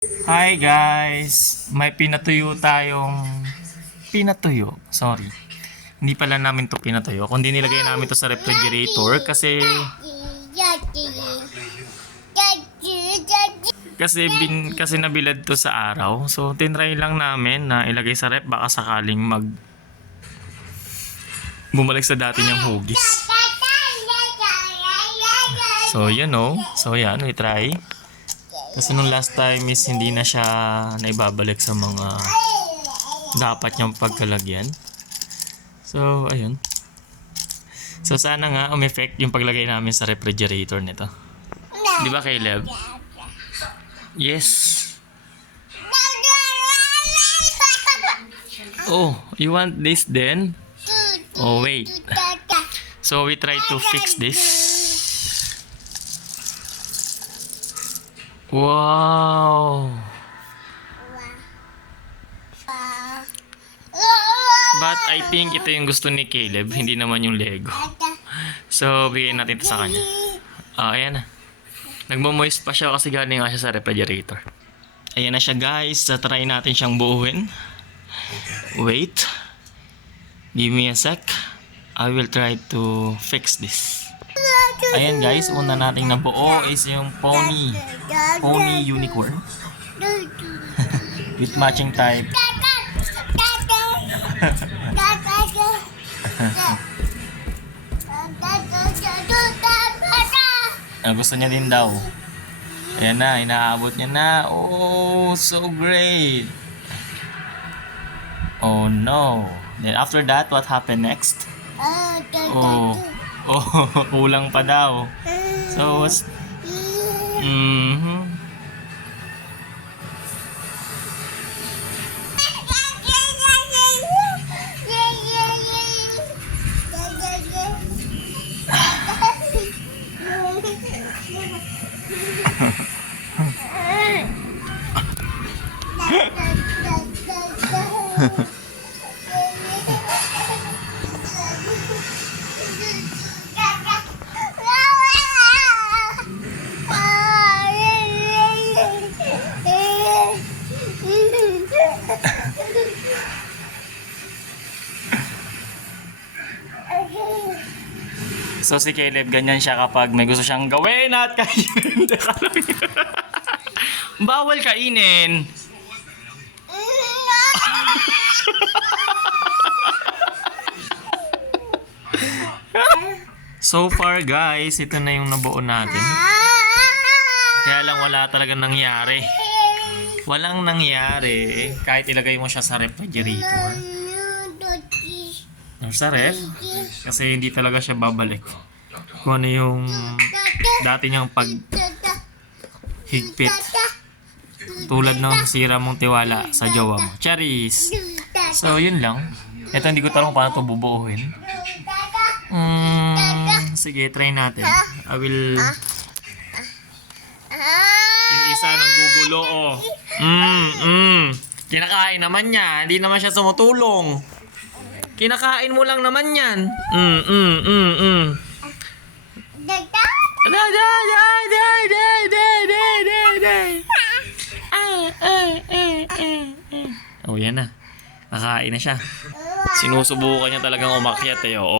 Hi guys! May pinatuyo. Sorry. Hindi pala namin to pinatuyo. Kundi nilagay namin to sa refrigerator kasi kasi nabilad to sa araw. So tinry lang namin na ilagay sa ref baka sakaling bumalik sa dati niyang hugis. So yan So yan, we try. Kasi nung last time is hindi na siya naibabalik sa mga dapat niyang pagkalagyan. So, ayun. So, sana nga umeffect yung paglagay namin sa refrigerator nito. Di ba, Caleb? Yes. Oh, you want this then? Oh, wait. So, we try to fix this. Wow! But I think ito yung gusto ni Caleb, hindi naman yung Lego. So, bigyan natin ito sa kanya. Ayan na. Nagmo-moist pa siya kasi galing nga siya sa refrigerator. Ayan na siya guys. So, try natin siyang buuin. Wait. Give me a sec. I will try to fix this. Ayan guys, una nating nabuo is yung Pony Unicorn. With matching type. Gusto niya din daw. Ayan na, inaabot niya na. Oh, so great. Oh no. Then after that, what happened next? Kulang pa daw. So, what's... So si Caleb, ganyan siya kapag may gusto siyang gawin at kainin. Teka lang. Bawal kainin. So far guys, ito na yung nabuo natin. Kaya lang wala talagang nangyari. Walang nangyari kahit ilagay mo siya sa refrigerator. Sa ref kasi hindi talaga siya babalik kung ano yung dati niyang paghigpit tulad ng sira mong tiwala sa jowa mo. Charis! So yun lang. Ito hindi ko tanong paano ito bubuuhin. Sige, try natin. I will yung isa nanggugulo kinakain naman niya. Hindi naman siya sumutulong. Kinakain mo lang naman yan. Oh, yan na. Nakain na siya. Sinusubukan niya talagang umakyat eh.